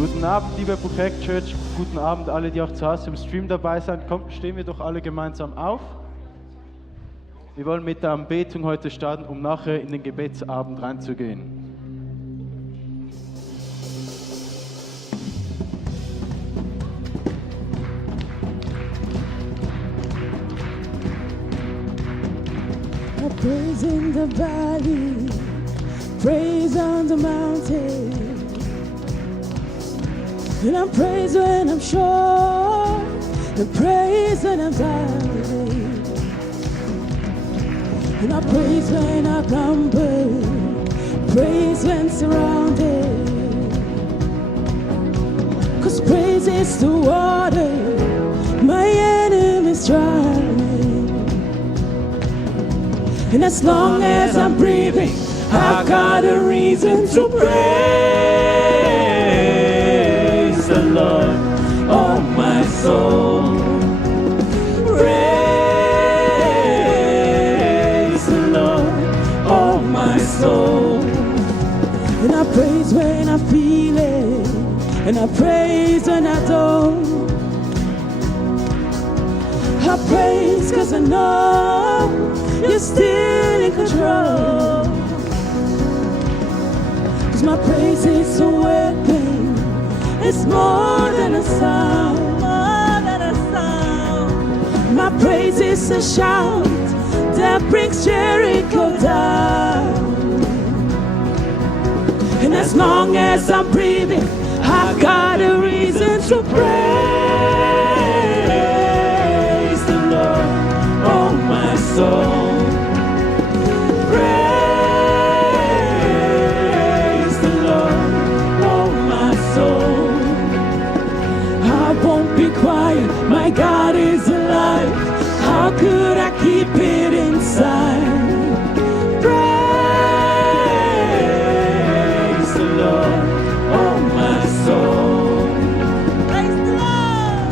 Guten Abend, liebe Projekt Church. Guten Abend, alle, die auch zu Hause im Stream dabei sind. Kommt, stehen wir doch alle gemeinsam auf. Wir wollen mit der Anbetung heute starten, um nachher in den Gebetsabend reinzugehen. Praise in the valley, praise on the mountain, and I praise when I'm sure, and praise when I'm doubting, and I praise when I grumble, praise when surrounded, 'cause praise is the water my enemies drowning. And as long as I'm breathing, I've got a reason to praise the Lord, oh my soul. Praise the Lord, oh my soul. And I praise when I feel it, and I praise when I don't. I praise 'cause I know you're still in control. 'Cause my praise is a weapon. It's more than a sound. More than a sound. My praise is a shout that brings Jericho down. And as long as I'm breathing, I've got a reason to praise the Lord, oh my soul. Quiet, my God is alive. How could I keep it inside? Praise the Lord, oh my soul. Praise the Lord.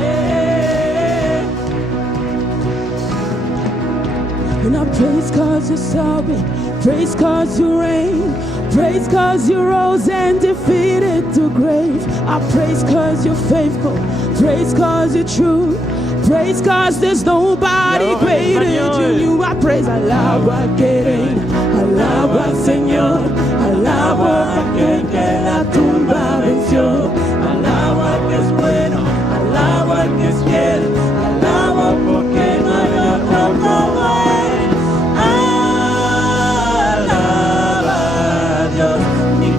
Yeah. And I praise 'cause you saw me, praise 'cause you reign, praise 'cause you rose and defeated the grave. I praise 'cause you're faithful, praise 'cause you're true, praise 'cause there's nobody greater than you. I praise, alaba que reina, alaba Señor, alaba que la tumba venció, alaba que es bueno, alaba que es fiel, alaba porque no hay otro como él.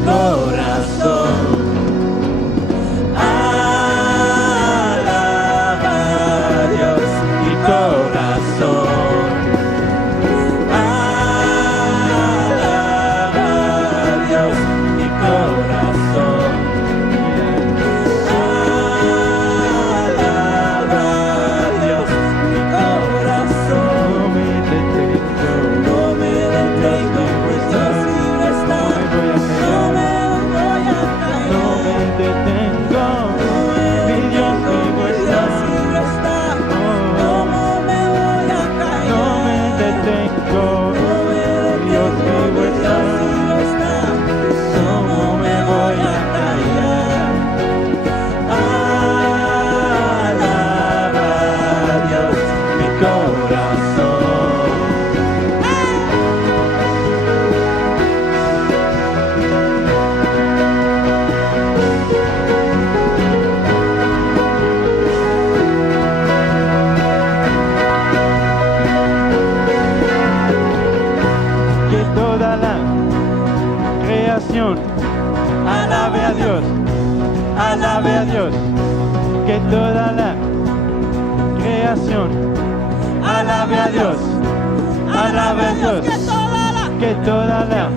Corazón, alaba a Dios, mi corazón, alaba a Dios, mi corazón, alaba a Dios, mi corazón, no me detengo, pues Dios libre está. Alabe a Dios, alabe a Dios, que toda la creación, alabe a Dios, alabe a Dios, que toda la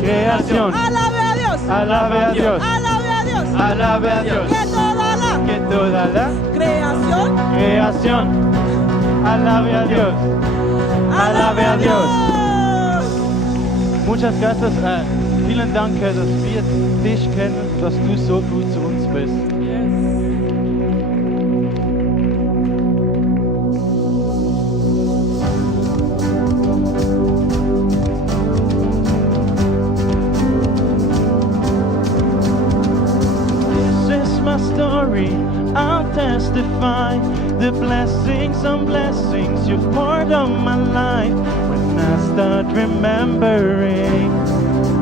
creación, alabe a Dios, alabe a Dios, alabe a Dios, que toda la creación, alabe a Dios, alabe a Dios. Muchas gracias. Vielen Dank, Herr, dass wir dich kennen, dass du so gut zu uns bist. the blessings on blessings you've poured on my life. When I start remembering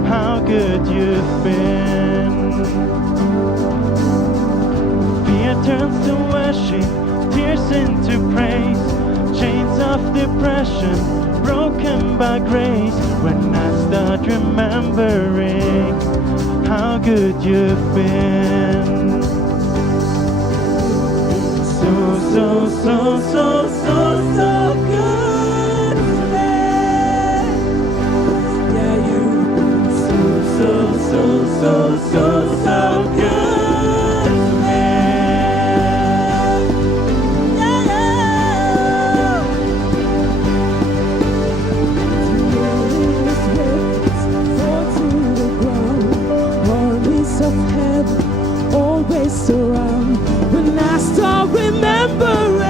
how good you've been, fear turns to worship, tears into praise, chains of depression broken by grace. When I start remembering how good you've been, so good to me. Yeah, you've been so good to me. Yeah, fall to the ground, armies of heaven always surround. When I start remembering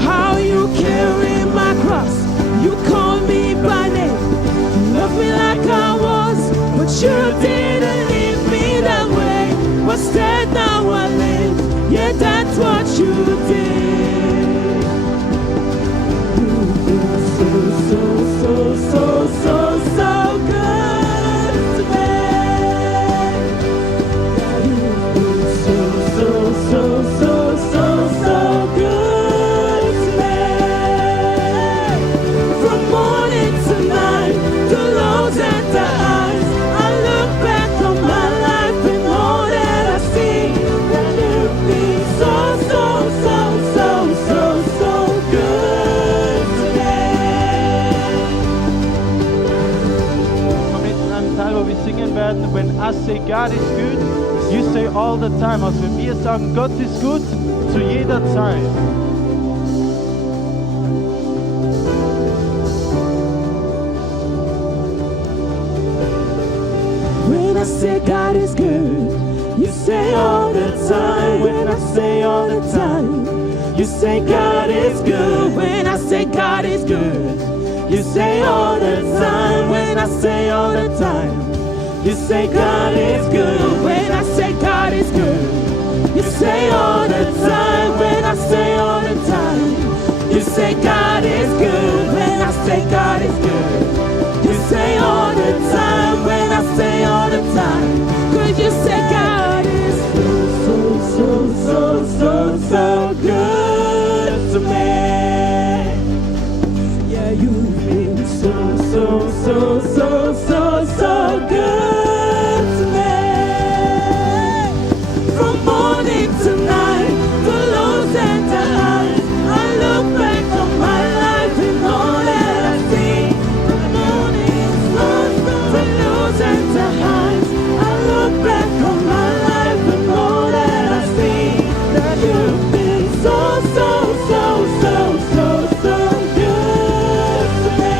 how you carry my cross, you call me by name, love me like I was, but you didn't leave me that way. But instead now I live, yeah, that's what you did. You've been so good to me. So good to me. From morning to night, the lows and the highs, I look back on my life and all that I see, that you've been so good to me. Wir kommen an einen Teil, wo wir singen werden, when I say God is good, you say all the time. Also wenn wir sagen, Gott ist gut, zu jeder Zeit. When I say God is good, you say all the time. When I say all the time, you say God is good. When I say God is good, you say all the time. When I say all the time, you say God is good. When I say God is good, you say all the time. When I say all the time, you say God is good. When I say God is good, you say all the time. When I say all the time, could you say God is so good to me? Yeah, you've been so good to me. From morning to night, the lows and the highs, I look back on my life and all that I see. The mornings, the lows and the highs, I look back on my life and all that I see, that you've been so good to me.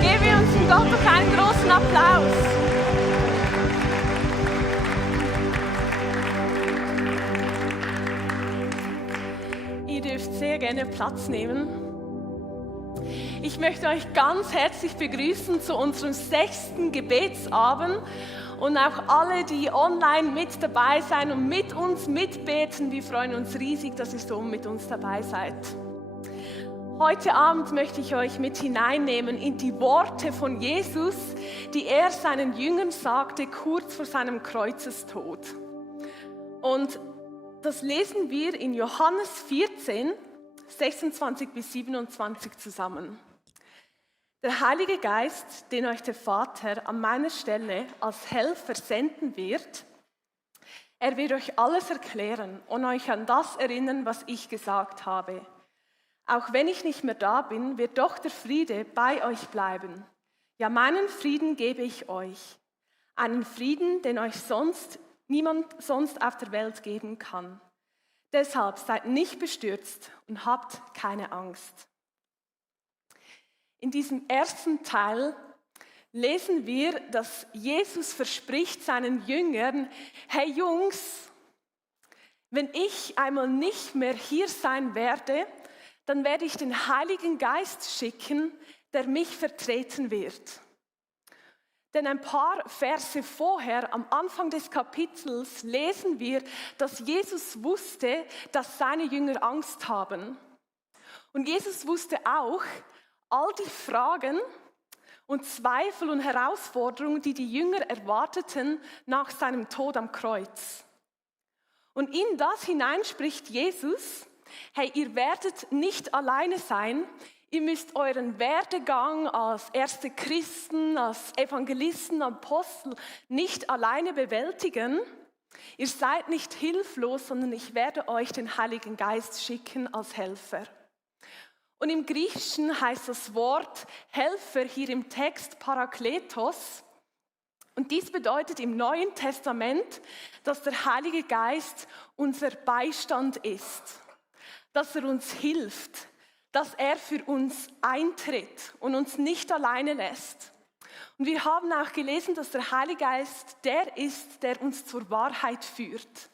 Geben wir uns Gott doch einen großen Applaus. Ihr dürft sehr gerne Platz nehmen. Ich möchte euch ganz herzlich begrüßen zu unserem 6. Gebetsabend und auch alle, die online mit dabei sein und mit uns mitbeten. Wir freuen uns riesig, dass ihr so mit uns dabei seid. Heute Abend möchte ich euch mit hineinnehmen in die Worte von Jesus, die er seinen Jüngern sagte, kurz vor seinem Kreuzestod. Und das lesen wir in Johannes 14, 26 bis 27 zusammen. Der Heilige Geist, den euch der Vater an meiner Stelle als Helfer senden wird, er wird euch alles erklären und euch an das erinnern, was ich gesagt habe. Auch wenn ich nicht mehr da bin, wird doch der Friede bei euch bleiben. Ja, meinen Frieden gebe ich euch. Einen Frieden, den euch niemand sonst auf der Welt geben kann. Deshalb seid nicht bestürzt und habt keine Angst. In diesem ersten Teil lesen wir, dass Jesus verspricht seinen Jüngern: Hey Jungs, wenn ich einmal nicht mehr hier sein werde, dann werde ich den Heiligen Geist schicken, der mich vertreten wird. Denn ein paar Verse vorher, am Anfang des Kapitels, lesen wir, dass Jesus wusste, dass seine Jünger Angst haben. Und Jesus wusste auch all die Fragen und Zweifel und Herausforderungen, die die Jünger erwarteten nach seinem Tod am Kreuz. Und in das hinein spricht Jesus: Hey, ihr werdet nicht alleine sein. Ihr müsst euren Werdegang als erste Christen, als Evangelisten, Apostel nicht alleine bewältigen. Ihr seid nicht hilflos, sondern ich werde euch den Heiligen Geist schicken als Helfer. Und im Griechischen heißt das Wort Helfer hier im Text Parakletos. Und dies bedeutet im Neuen Testament, dass der Heilige Geist unser Beistand ist, dass er uns hilft, dass er für uns eintritt und uns nicht alleine lässt. Und wir haben auch gelesen, dass der Heilige Geist der ist, der uns zur Wahrheit führt.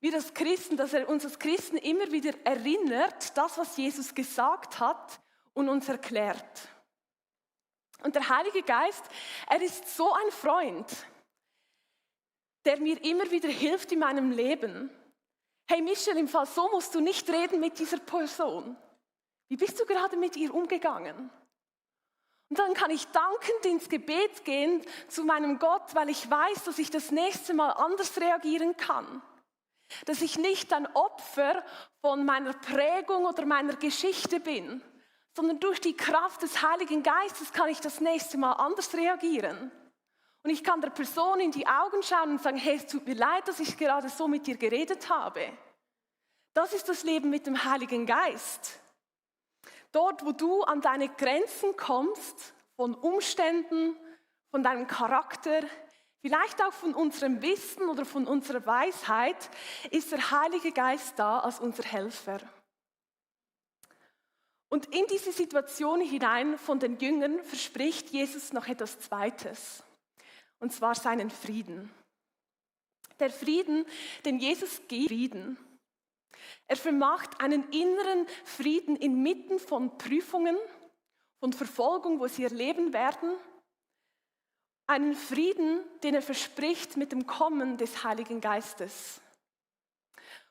Wir als Christen, dass er uns als Christen immer wieder erinnert, das, was Jesus gesagt hat und uns erklärt. Und der Heilige Geist, er ist so ein Freund, der mir immer wieder hilft in meinem Leben. Hey Michel, im Fall so musst du nicht reden mit dieser Person. Wie bist du gerade mit ihr umgegangen? Und dann kann ich dankend ins Gebet gehen zu meinem Gott, weil ich weiß, dass ich das nächste Mal anders reagieren kann. Dass ich nicht ein Opfer von meiner Prägung oder meiner Geschichte bin, sondern durch die Kraft des Heiligen Geistes kann ich das nächste Mal anders reagieren. Und ich kann der Person in die Augen schauen und sagen: Hey, es tut mir leid, dass ich gerade so mit dir geredet habe. Das ist das Leben mit dem Heiligen Geist. Dort, wo du an deine Grenzen kommst, von Umständen, von deinem Charakter, vielleicht auch von unserem Wissen oder von unserer Weisheit, ist der Heilige Geist da als unser Helfer. Und in diese Situation hinein von den Jüngern verspricht Jesus noch etwas Zweites, und zwar seinen Frieden. Der Frieden, den Jesus gibt, Frieden. Er vermacht einen inneren Frieden inmitten von Prüfungen, von Verfolgung, wo sie erleben werden. Einen Frieden, den er verspricht mit dem Kommen des Heiligen Geistes.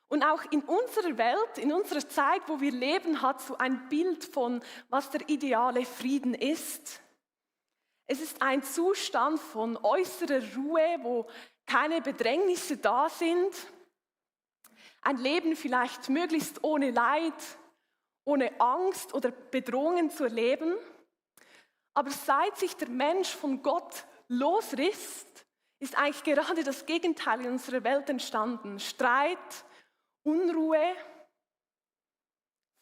Und auch in unserer Welt, in unserer Zeit, wo wir leben, hat so ein Bild von, was der ideale Frieden ist. Es ist ein Zustand von äußerer Ruhe, wo keine Bedrängnisse da sind. Ein Leben vielleicht möglichst ohne Leid, ohne Angst oder Bedrohungen zu erleben. Aber seit sich der Mensch von Gott losriss, ist eigentlich gerade das Gegenteil in unserer Welt entstanden. Streit, Unruhe,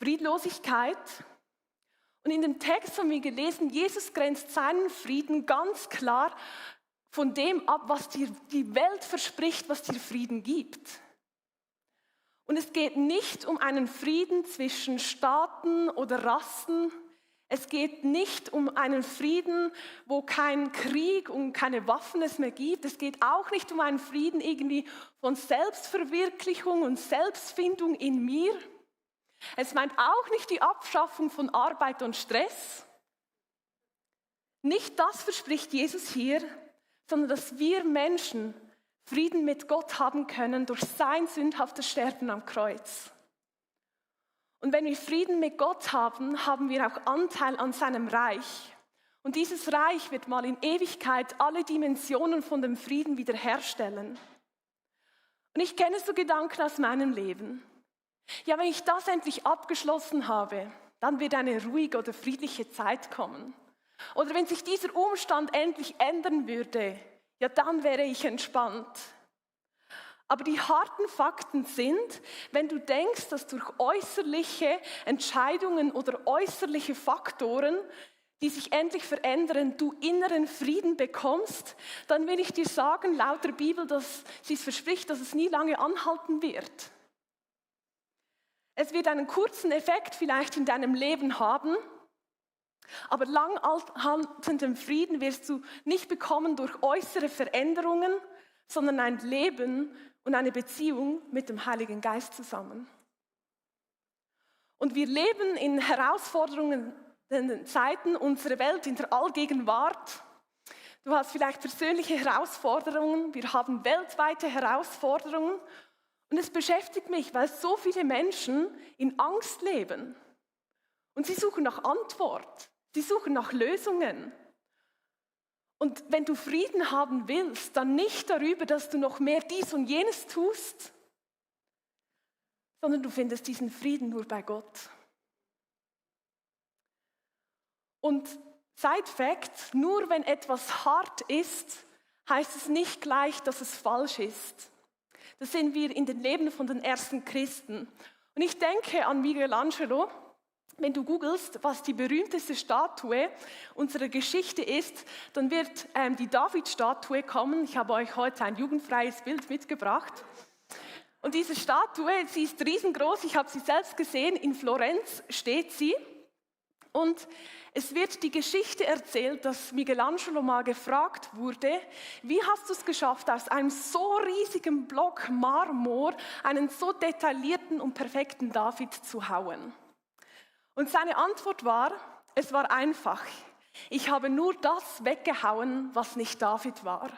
Friedlosigkeit. Und in dem Text haben wir gelesen, Jesus grenzt seinen Frieden ganz klar von dem ab, was dir die Welt verspricht, was dir Frieden gibt. Und es geht nicht um einen Frieden zwischen Staaten oder Rassen. Es geht nicht um einen Frieden, wo kein Krieg und keine Waffen es mehr gibt. Es geht auch nicht um einen Frieden irgendwie von Selbstverwirklichung und Selbstfindung in mir. Es meint auch nicht die Abschaffung von Arbeit und Stress. Nicht das verspricht Jesus hier, sondern dass wir Menschen Frieden mit Gott haben können durch sein sündhaftes Sterben am Kreuz. Und wenn wir Frieden mit Gott haben, haben wir auch Anteil an seinem Reich. Und dieses Reich wird mal in Ewigkeit alle Dimensionen von dem Frieden wiederherstellen. Und ich kenne so Gedanken aus meinem Leben. Ja, wenn ich das endlich abgeschlossen habe, dann wird eine ruhige oder friedliche Zeit kommen. Oder wenn sich dieser Umstand endlich ändern würde, ja, dann wäre ich entspannt. Aber die harten Fakten sind, wenn du denkst, dass durch äußerliche Entscheidungen oder äußerliche Faktoren die sich endlich verändern, du inneren Frieden bekommst, dann will ich dir sagen, laut der Bibel, dass sie es verspricht, dass es nie lange anhalten wird. Es wird einen kurzen Effekt vielleicht in deinem Leben haben, aber lang anhaltenden Frieden wirst du nicht bekommen durch äußere Veränderungen, sondern ein Leben und eine Beziehung mit dem Heiligen Geist zusammen. Und wir leben in herausfordernden Zeiten, unsere Welt in der Allgegenwart. Du hast vielleicht persönliche Herausforderungen, wir haben weltweite Herausforderungen. Und es beschäftigt mich, weil so viele Menschen in Angst leben. Und sie suchen nach Antwort, sie suchen nach Lösungen. Und wenn du Frieden haben willst, dann nicht darüber, dass du noch mehr dies und jenes tust, sondern du findest diesen Frieden nur bei Gott. Und Side Fact, nur wenn etwas hart ist, heißt es nicht gleich, dass es falsch ist. Das sehen wir in den Leben von den ersten Christen. Und ich denke an Michelangelo. Wenn du googelst, was die berühmteste Statue unserer Geschichte ist, dann wird die David-Statue kommen. Ich habe euch heute ein jugendfreies Bild mitgebracht. Und diese Statue, sie ist riesengroß. Ich habe sie selbst gesehen. In Florenz steht sie. Und es wird die Geschichte erzählt, dass Michelangelo mal gefragt wurde, wie hast du es geschafft, aus einem so riesigen Block Marmor einen so detaillierten und perfekten David zu hauen? Und seine Antwort war, es war einfach. Ich habe nur das weggehauen, was nicht David war.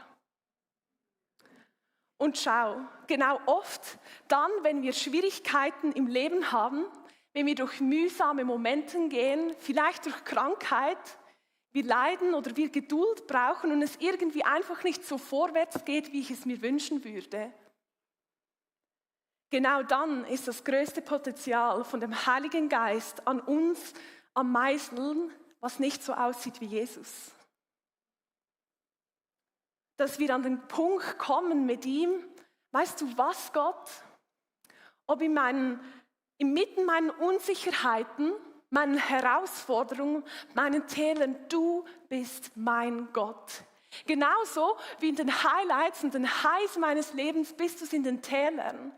Und schau, genau oft dann, wenn wir Schwierigkeiten im Leben haben, wenn wir durch mühsame Momente gehen, vielleicht durch Krankheit, wir leiden oder wir Geduld brauchen und es irgendwie einfach nicht so vorwärts geht, wie ich es mir wünschen würde. Genau dann ist das größte Potenzial von dem Heiligen Geist an uns am Meißeln, was nicht so aussieht wie Jesus. Dass wir an den Punkt kommen mit ihm, weißt du was, Gott? Ob inmitten meiner Unsicherheiten, meinen Herausforderungen, meinen Tälern, du bist mein Gott. Genauso wie in den Highlights und den Highs meines Lebens bist du es in den Tälern.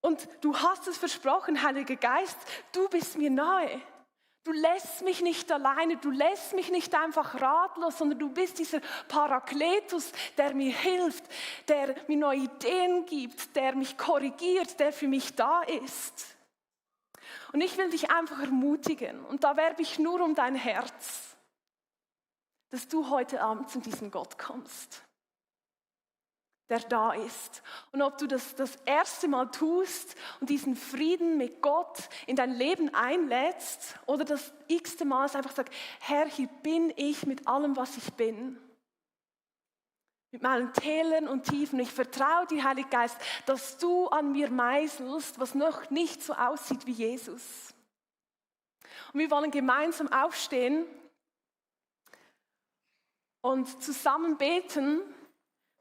Und du hast es versprochen, Heiliger Geist, du bist mir nahe. Du lässt mich nicht alleine, du lässt mich nicht einfach ratlos, sondern du bist dieser Parakletus, der mir hilft, der mir neue Ideen gibt, der mich korrigiert, der für mich da ist. Und ich will dich einfach ermutigen, und da werbe ich nur um dein Herz, dass du heute Abend zu diesem Gott kommst, der da ist. Und ob du das erste Mal tust und diesen Frieden mit Gott in dein Leben einlädst oder das x-te Mal einfach sagst, Herr, hier bin ich mit allem, was ich bin. Mit meinen Tälern und Tiefen. Ich vertraue dir, Heiliger Geist, dass du an mir meißelst, was noch nicht so aussieht wie Jesus. Und wir wollen gemeinsam aufstehen und zusammen beten,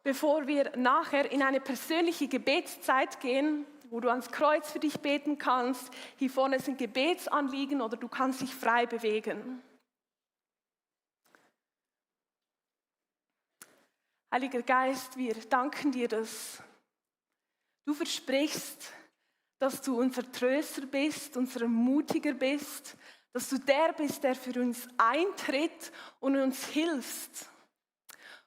bevor wir nachher in eine persönliche Gebetszeit gehen, wo du ans Kreuz für dich beten kannst. Hier vorne sind Gebetsanliegen oder du kannst dich frei bewegen. Heiliger Geist, wir danken dir, dass du versprichst, dass du unser Tröster bist, unser Ermutiger bist, dass du der bist, der für uns eintritt und uns hilft.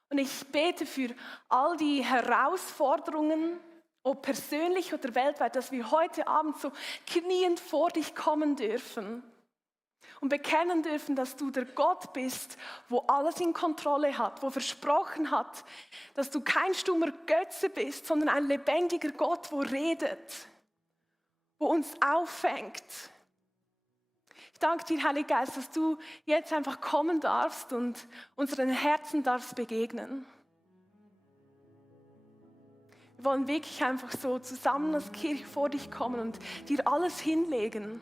Und ich bete für all die Herausforderungen, ob persönlich oder weltweit, dass wir heute Abend so kniend vor dich kommen dürfen und bekennen dürfen, dass du der Gott bist, wo alles in Kontrolle hat, wo versprochen hat, dass du kein stummer Götze bist, sondern ein lebendiger Gott, wo redet, wo uns auffängt. Ich danke dir, Heiliger Geist, dass du jetzt einfach kommen darfst und unseren Herzen darfst begegnen. Wir wollen wirklich einfach so zusammen als Kirche vor dich kommen und dir alles hinlegen.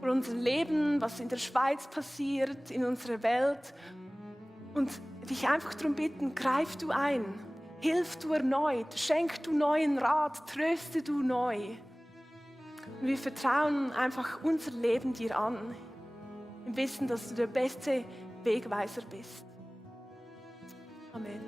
Für unser Leben, was in der Schweiz passiert, in unserer Welt. Und dich einfach darum bitten, greif du ein, hilf du erneut, schenk du neuen Rat, tröste du neu. Und wir vertrauen einfach unser Leben dir an. im Wissen, dass du der beste Wegweiser bist. Amen.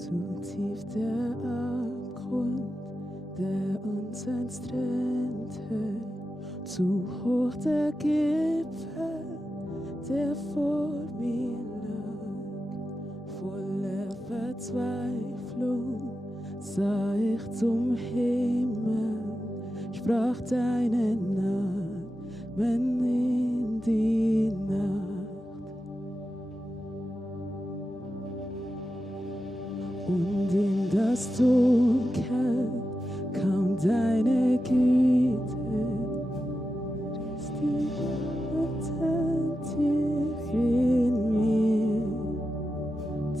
Zu tief der Abgrund, der uns einst trennte, zu hoch der Gipfel, der vor mir lag. Voller Verzweiflung sah ich zum Himmel, sprach deinen Namen in die Nacht. Und in der das Dunkel, kaum deine Güte, ist die tief in mir,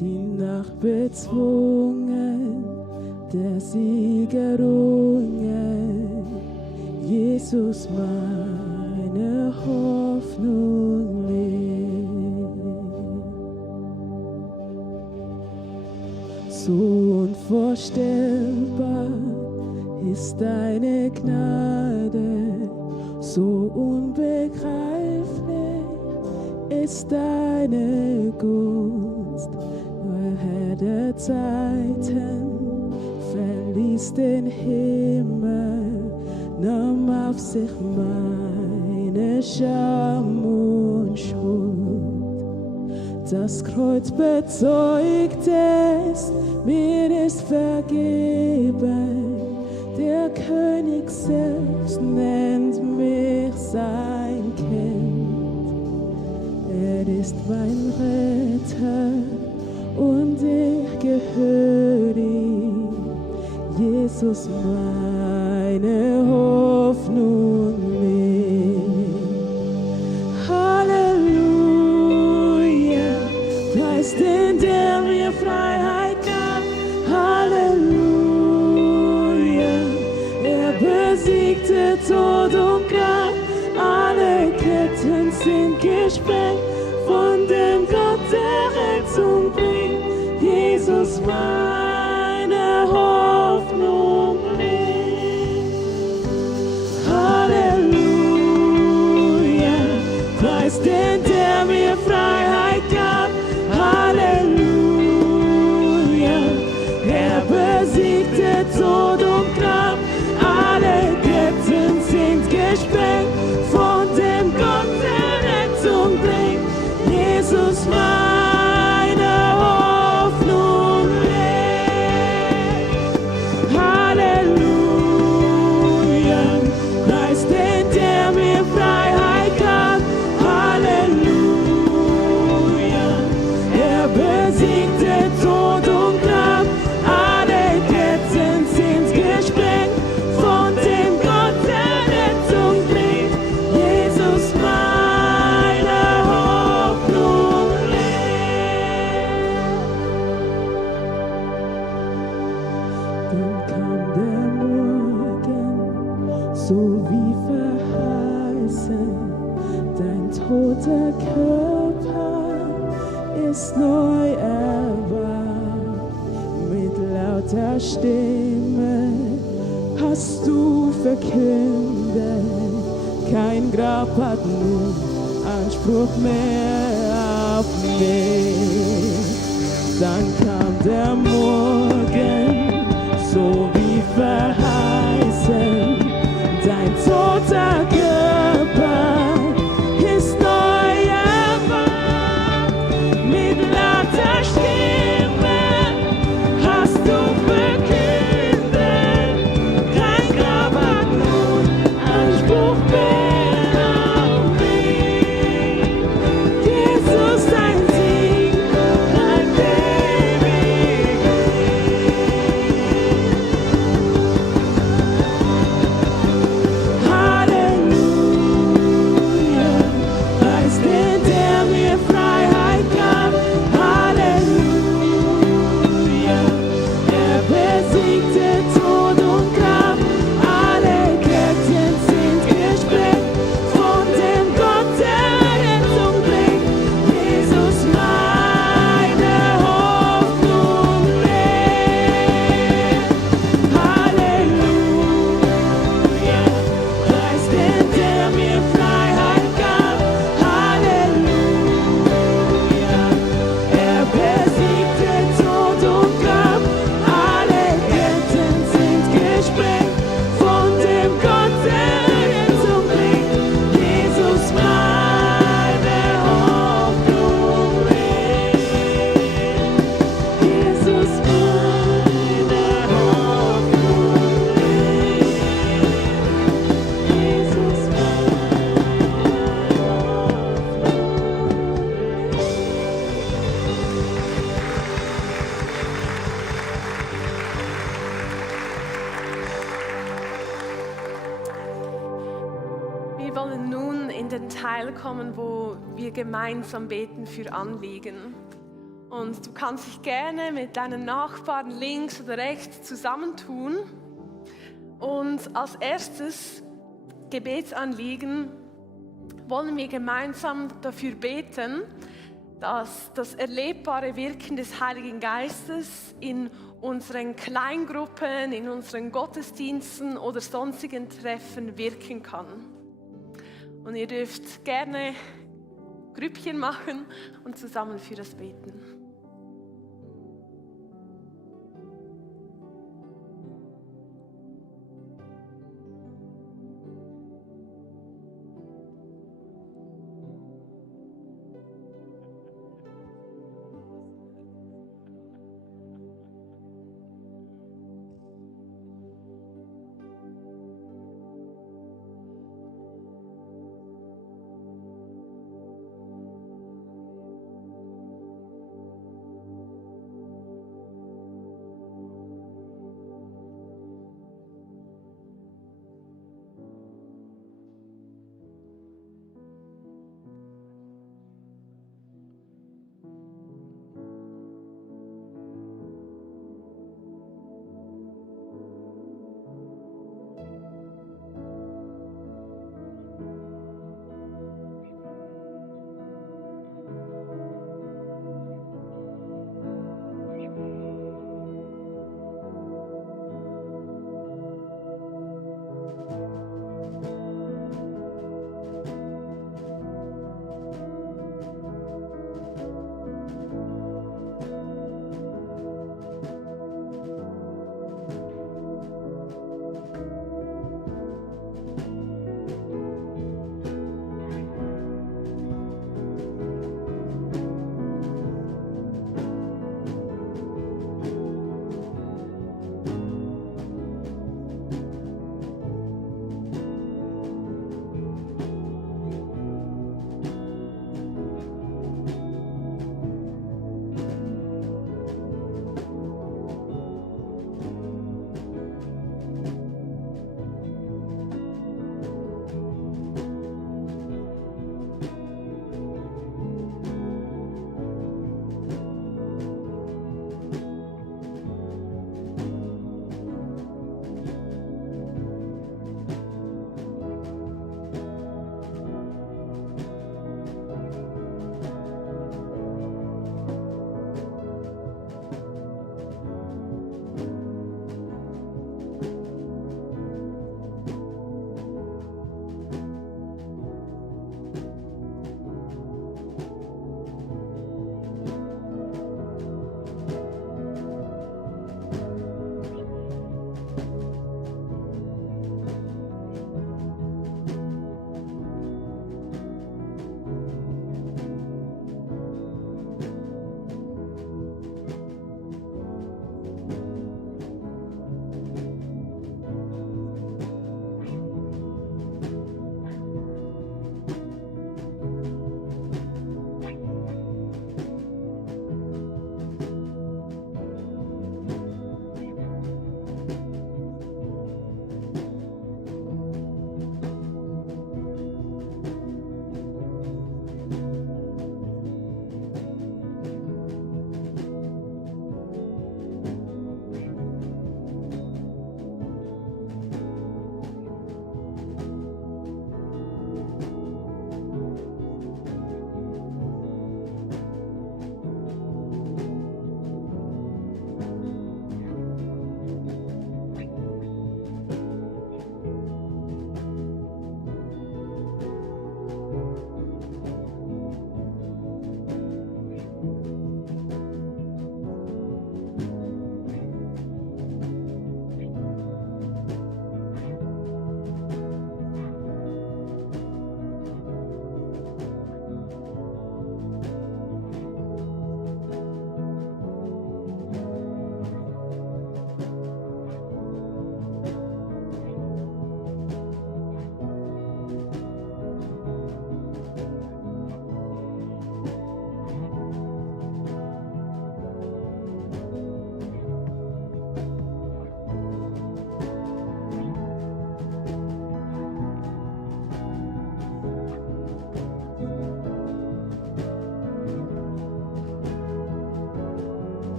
die Nacht bezwungen, der Sieg errungen, Jesus meine Hoffnung lebt. So unvorstellbar ist deine Gnade, so unbegreiflich ist deine Gunst. Euer Herr der Zeiten verließ den Himmel, nahm auf sich meine Scham und Schuld. Das Kreuz bezeugt es, mir ist vergeben. Der König selbst nennt mich sein Kind. Er ist mein Retter und ich gehöre ihm. Jesus meine Hoffnung lebt. Halleluja, preist den, der mir Freiheit gab. Halleluja, er besiegte Tod und Grab. Alle Ketten sind gesprengt, von dem Gott der Rettung bringt. Jesus meine Hoffnung lebt. Halleluja, preist den, der mir Freiheit gab. Halleluja, er besiegte Tod und Grab. Alle Ketten sind gesprengt, von dem Gott der Rettung bringt. Jesus meine Hoffnung lebt. Halleluja, preist den, der mir Freiheit gab. Halleluja, er besiegte Tod und Grab. Alle Ketten sind gesprengt, von dem Gott der Rettung bringt. Jesus meine Hoffnung lebt. Dann kam der Morgen, so wie verheißen, dein toter Körper ist neu erwacht. Mit lauter Stimme hast du verkündet, kein Grab hat nun Anspruch mehr auf mich. Dann kam der Morgen, so wie verheißen, dein toter Körper ist neu erwacht. Mit lauter Stimme hast du verkündet, kein Grab hat nun Anspruch mehr auf mich. Jesus, dein Sieg bleibt ewig. in den Teil kommen, wo wir gemeinsam beten für Anliegen. Und du kannst dich gerne mit deinen Nachbarn links oder rechts zusammentun. Und als erstes Gebetsanliegen wollen wir gemeinsam dafür beten, dass das erlebbare Wirken des Heiligen Geistes in unseren Kleingruppen, in unseren Gottesdiensten oder sonstigen Treffen wirken kann. Und ihr dürft gerne Grüppchen machen und zusammen für das beten.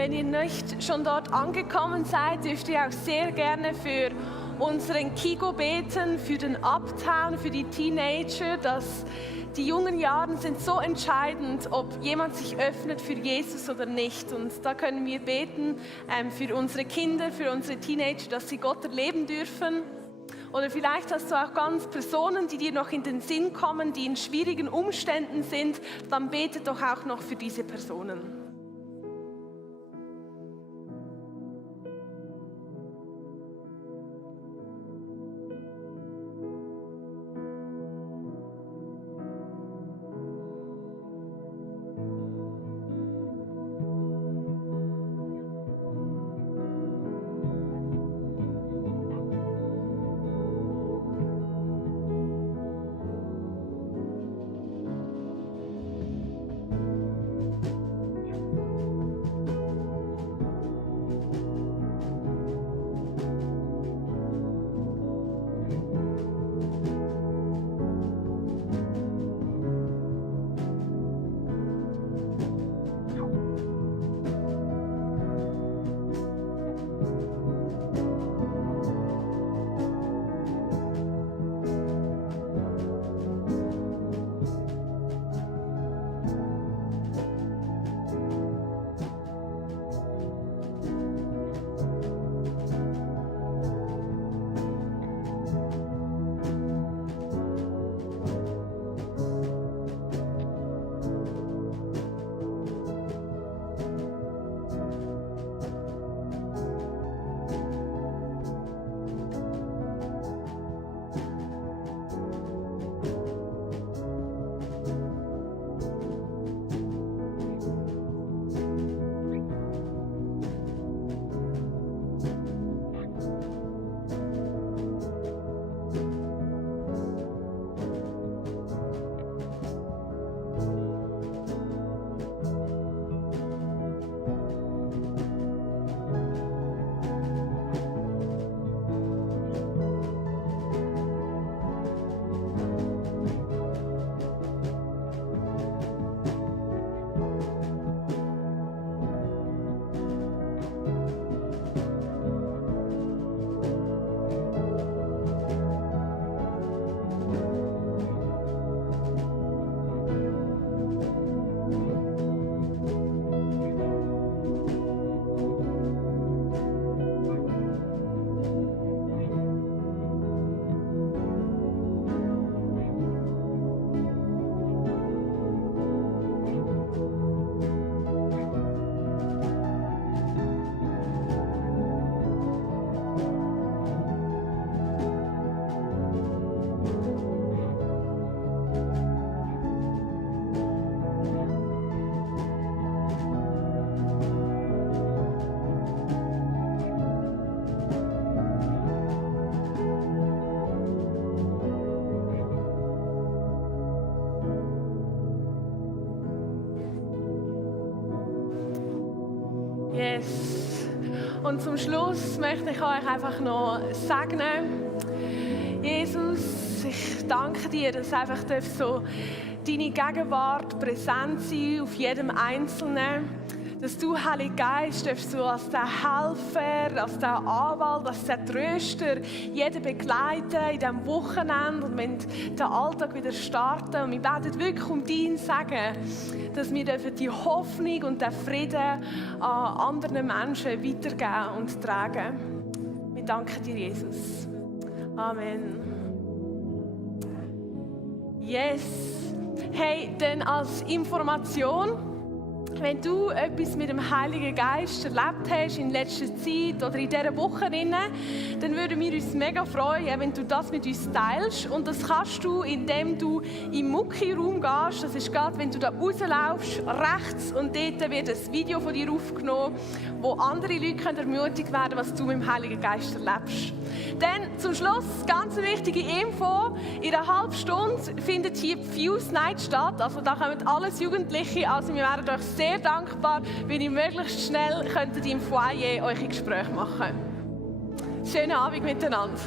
Wenn ihr nicht schon dort angekommen seid, dürft ihr auch sehr gerne für unseren Kigo beten, für den Uptown, für die Teenager. Die jungen Jahre sind so entscheidend, ob jemand sich öffnet für Jesus oder nicht. Und da können wir beten für unsere Kinder, für unsere Teenager, dass sie Gott erleben dürfen. Oder vielleicht hast du auch ganz Personen, die dir noch in den Sinn kommen, die in schwierigen Umständen sind. Dann bete doch auch noch für diese Personen. Yes. Und zum Schluss möchte ich euch einfach noch segnen. Jesus, ich danke dir, dass einfach so deine Gegenwart präsent sein auf jedem Einzelnen. Dass du, Heiliger Geist, so als der Helfer, als der Anwalt, als der Tröster jeden begleiten in diesem Wochenende und wenn der Alltag wieder starten. Und wir beten wirklich um dein Segen, dass wir die Hoffnung und den Frieden an anderen Menschen weitergeben und tragen. Wir danken dir, Jesus. Amen. Yes. Hey, dann als Information, wenn du etwas mit dem Heiligen Geist erlebt hast in letzter Zeit oder in dieser Woche, dann würden wir uns mega freuen, wenn du das mit uns teilst. Und das kannst du, indem du im Mucki-Raum gehst. Das ist gerade, wenn du da rauslaufst, rechts. Und dort wird ein Video von dir aufgenommen, wo andere Leute ermutigt werden können, was du mit dem Heiligen Geist erlebst. Dann zum Schluss, ganz wichtige Info. In einer halben Stunde findet hier die Fuse Night statt. Also da kommen alles Jugendliche. Also wir wären euch sehr dankbar, wenn ihr möglichst schnell könntet im Foyer eure Gespräche machen. Schönen Abend miteinander.